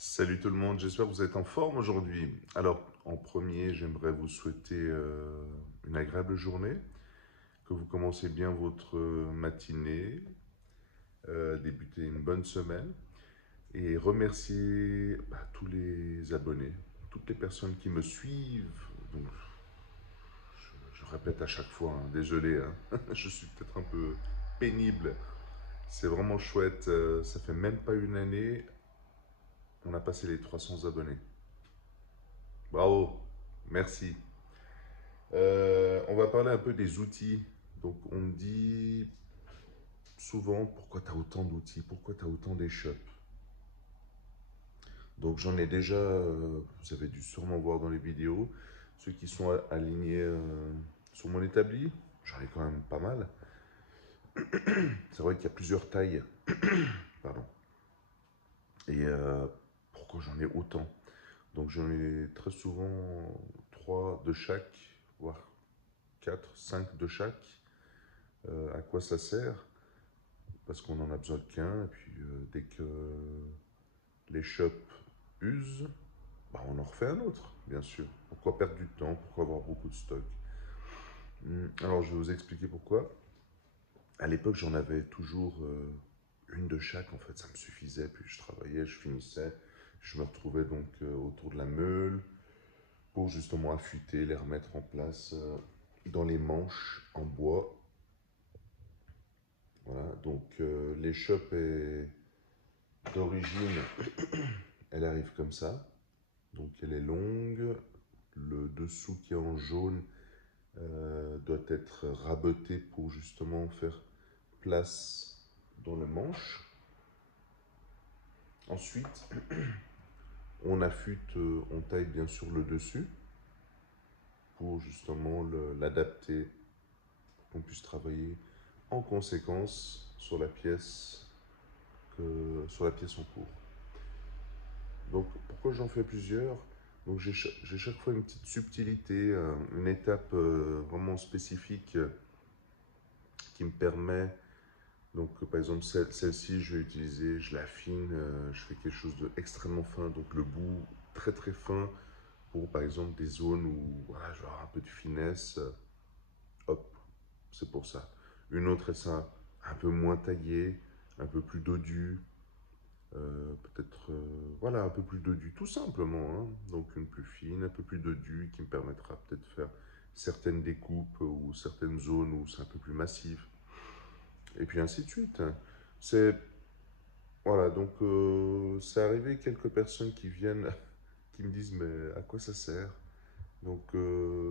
Salut tout le monde, j'espère que vous êtes en forme aujourd'hui. Alors, en premier, j'aimerais vous souhaiter une agréable journée, que vous commencez bien votre matinée, débuter une bonne semaine et remercier tous les abonnés, toutes les personnes qui me suivent. Donc, je répète à chaque fois, hein, désolé, hein, je suis peut-être un peu pénible. C'est vraiment chouette, ça fait même pas une année, on a passé les 300 abonnés. Bravo, merci. On va parler un peu des outils. Donc, on me dit souvent pourquoi tu as autant d'outils, pourquoi tu as autant d'échoppes. Donc, j'en ai déjà, vous avez dû sûrement voir dans les vidéos, ceux qui sont alignés sur mon établi. J'en ai quand même pas mal. C'est vrai qu'il y a plusieurs tailles. Pardon. Et pourquoi j'en ai autant? Donc, j'en ai très souvent 3 de chaque, voire 4, 5 de chaque. À quoi ça sert? Parce qu'on en a besoin qu'un, et puis dès que les shops usent, on en refait un autre, bien sûr. Pourquoi perdre du temps? Pourquoi avoir beaucoup de stock? Alors je vais vous expliquer pourquoi. À l'époque, j'en avais toujours une de chaque, en fait, ça me suffisait. Puis je travaillais, je finissais. Je me retrouvais donc autour de la meule pour justement affûter, les remettre en place dans les manches en bois. Voilà, donc l'échoppe est d'origine, elle arrive comme ça. Donc elle est longue. Le dessous qui est en jaune doit être raboté pour justement faire place dans le manche. Ensuite, on affûte, on taille bien sûr le dessus pour justement l'adapter, pour qu'on puisse travailler en conséquence sur la pièce, sur la pièce en cours. Donc pourquoi j'en fais plusieurs? Donc j'ai chaque fois une petite subtilité, une étape vraiment spécifique qui me permet, donc par exemple celle-ci je vais utiliser, je l'affine, je fais quelque chose d'extrêmement fin, donc le bout très très fin pour par exemple des zones où voilà, je vais avoir un peu de finesse, hop, c'est pour ça. Une autre est ça, un peu moins taillée, un peu plus dodue, peut-être voilà, un peu plus dodu, tout simplement, hein. Donc une plus fine, un peu plus dodu, qui me permettra peut-être de faire certaines découpes ou certaines zones où c'est un peu plus massif, et puis ainsi de suite. C'est voilà, donc c'est arrivé quelques personnes qui viennent, qui me disent mais à quoi ça sert? Donc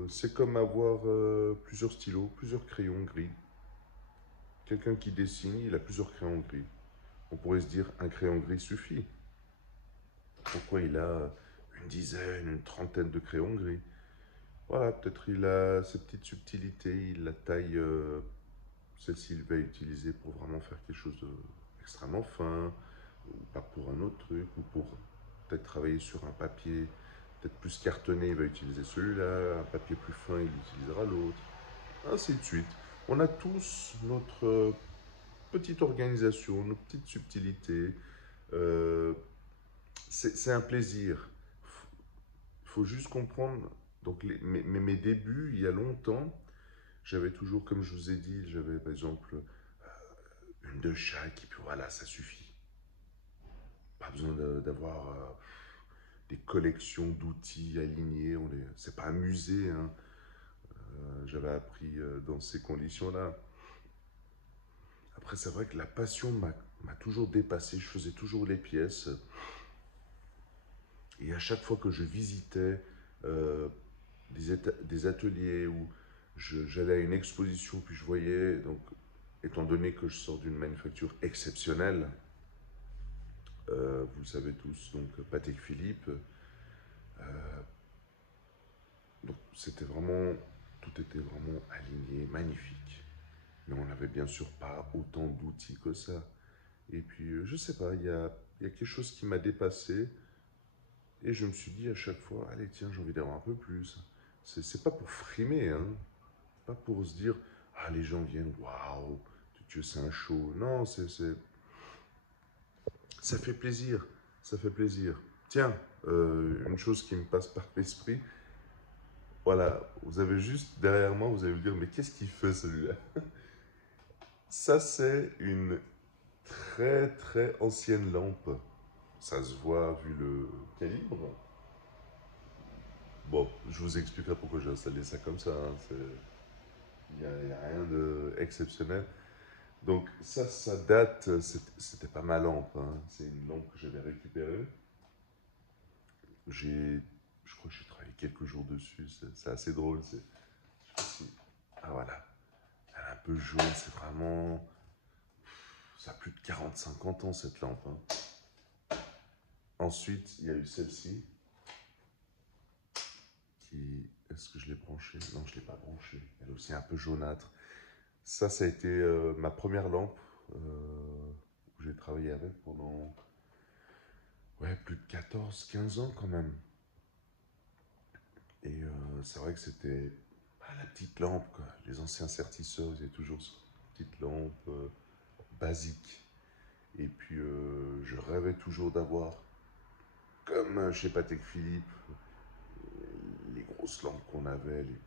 c'est comme avoir plusieurs stylos, plusieurs crayons gris. Quelqu'un qui dessine, il a plusieurs crayons gris. On pourrait se dire un crayon gris suffit. Pourquoi il a une dizaine, une trentaine de crayons gris? Voilà, peut-être il a ses petites subtilités, il la taille, celle-ci il va utiliser pour vraiment faire quelque chose d'extrêmement fin, ou pas pour un autre truc, ou pour peut-être travailler sur un papier peut-être plus cartonné, il va utiliser celui-là, un papier plus fin, il utilisera l'autre, ainsi de suite. On a tous notre petite organisation, nos petites subtilités. Euh, c'est un plaisir. Il faut juste comprendre. Donc, mes débuts, il y a longtemps, j'avais toujours, comme je vous ai dit, j'avais par exemple une de chaque, et puis voilà, ça suffit. Pas besoin d'avoir des collections d'outils alignés. C'est pas un musée, hein. J'avais appris dans ces conditions-là. Après, c'est vrai que la passion m'a toujours dépassé. Je faisais toujours les pièces. Et à chaque fois que je visitais euh, des ateliers où j'allais à une exposition, puis je voyais, donc, étant donné que je sors d'une manufacture exceptionnelle, vous le savez tous, donc Patek Philippe, donc c'était vraiment, tout était vraiment aligné, magnifique. Mais on n'avait bien sûr pas autant d'outils que ça. Et puis, je sais pas, il y a quelque chose qui m'a dépassé. Et je me suis dit à chaque fois, allez, tiens, j'ai envie d'avoir un peu plus. C'est pas pour frimer, hein. Pas pour se dire, ah, les gens viennent, waouh, Dieu, c'est un show. Non, ça fait plaisir. Ça fait plaisir. Tiens, une chose qui me passe par l'esprit, voilà, vous avez juste derrière moi, vous allez vous dire, mais qu'est-ce qu'il fait celui-là? Ça, c'est une très très ancienne lampe. Ça se voit vu le calibre. Bon, je vous expliquerai pourquoi j'ai installé ça comme ça, hein. Il y a rien d'exceptionnel. Donc ça date, c'était pas ma lampe, hein. C'est une lampe que j'avais récupérée. Je crois que j'ai travaillé quelques jours dessus, c'est assez drôle. Ah voilà, elle est un peu jaune, c'est vraiment... Ça a plus de 40-50 ans cette lampe, hein. Ensuite, il y a eu celle-ci, qui... Est-ce que je l'ai branchée? Non, je ne l'ai pas branchée. Elle est aussi un peu jaunâtre. Ça a été ma première lampe où j'ai travaillé avec pendant ouais, plus de 14-15 ans quand même. Et c'est vrai que c'était la petite lampe, quoi. Les anciens sertisseurs, ils avaient toujours cette petite lampe basique. Et puis je rêvais toujours d'avoir, comme chez Patek Philippe, les grosses lampes qu'on avait, les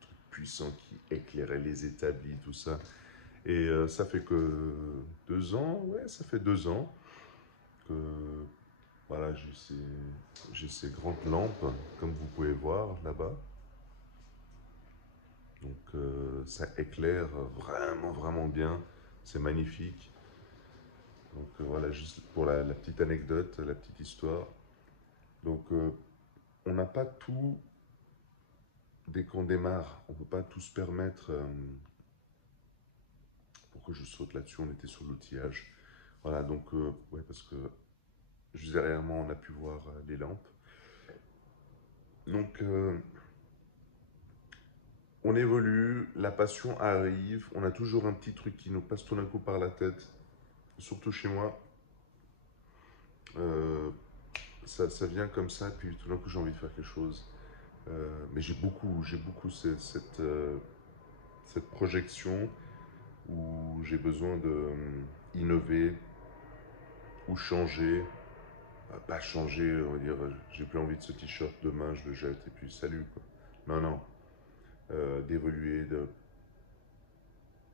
trucs puissants qui éclairaient les établis, tout ça. Et ça fait que 2 ans, ouais, ça fait 2 ans que voilà, j'ai ces grandes lampes, comme vous pouvez voir là-bas. Donc ça éclaire vraiment, vraiment bien. C'est magnifique. Donc voilà, juste pour la petite anecdote, la petite histoire. Donc on n'a pas tout, dès qu'on démarre, on ne peut pas tout se permettre. Pourquoi je saute là-dessus? On était sur l'outillage. Voilà, donc ouais, parce que juste derrière moi, on a pu voir les lampes. Donc on évolue, la passion arrive, on a toujours un petit truc qui nous passe tout d'un coup par la tête, surtout chez moi. Euh, ça vient comme ça, puis tout d'un coup j'ai envie de faire quelque chose. Mais j'ai beaucoup cette projection où j'ai besoin de innover ou changer. Pas changer, on va dire, j'ai plus envie de ce t-shirt, demain je le jette et puis salut, quoi. Non, non. D'évoluer,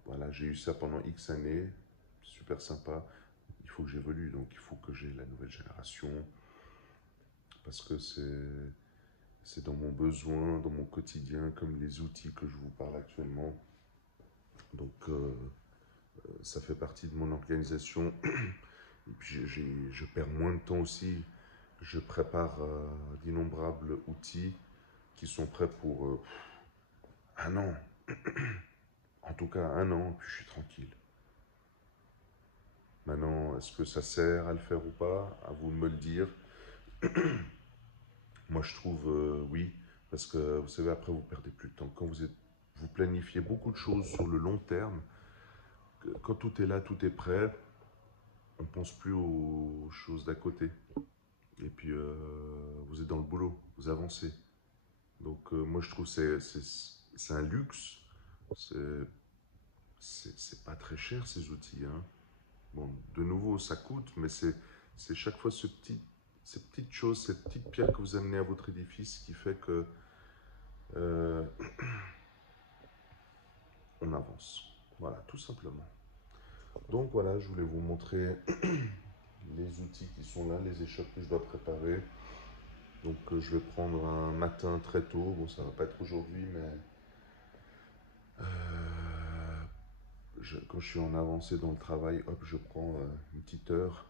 voilà, j'ai eu ça pendant X années, super sympa. Il faut que j'évolue, donc il faut que j'ai la nouvelle génération, parce que c'est dans mon besoin, dans mon quotidien, comme les outils que je vous parle actuellement. Donc ça fait partie de mon organisation. Et puis je perds moins de temps aussi. Je prépare d'innombrables outils qui sont prêts pour 1 an. En tout cas 1 an, puis je suis tranquille. Maintenant, est-ce que ça sert à le faire ou pas? À vous de me le dire. Moi, je trouve oui, parce que vous savez, après, vous perdez plus de temps. Quand vous planifiez beaucoup de choses sur le long terme, quand tout est là, tout est prêt, on ne pense plus aux choses d'à côté. Et puis, vous êtes dans le boulot, vous avancez. Donc, moi, je trouve que c'est un luxe. C'est c'est pas très cher, ces outils, hein. Bon, de nouveau, ça coûte, mais c'est chaque fois ces petites choses, cette petite pierre que vous amenez à votre édifice qui fait que euh, on avance. Voilà, tout simplement. Donc voilà, je voulais vous montrer les outils qui sont là, les échoppes que je dois préparer. Donc je vais prendre un matin très tôt. Bon, ça va pas être aujourd'hui, mais quand je suis en avancée dans le travail, hop, je prends une petite heure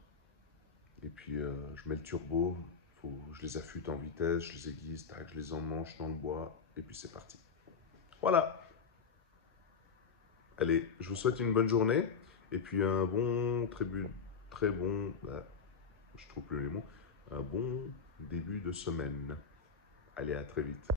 et puis je mets le turbo. Je les affûte en vitesse, je les aiguise, tac, je les emmanche dans le bois et puis c'est parti. Voilà. Allez, je vous souhaite une bonne journée et puis un bon, très bon, je trouve plus les mots, un bon début de semaine. Allez, à très vite.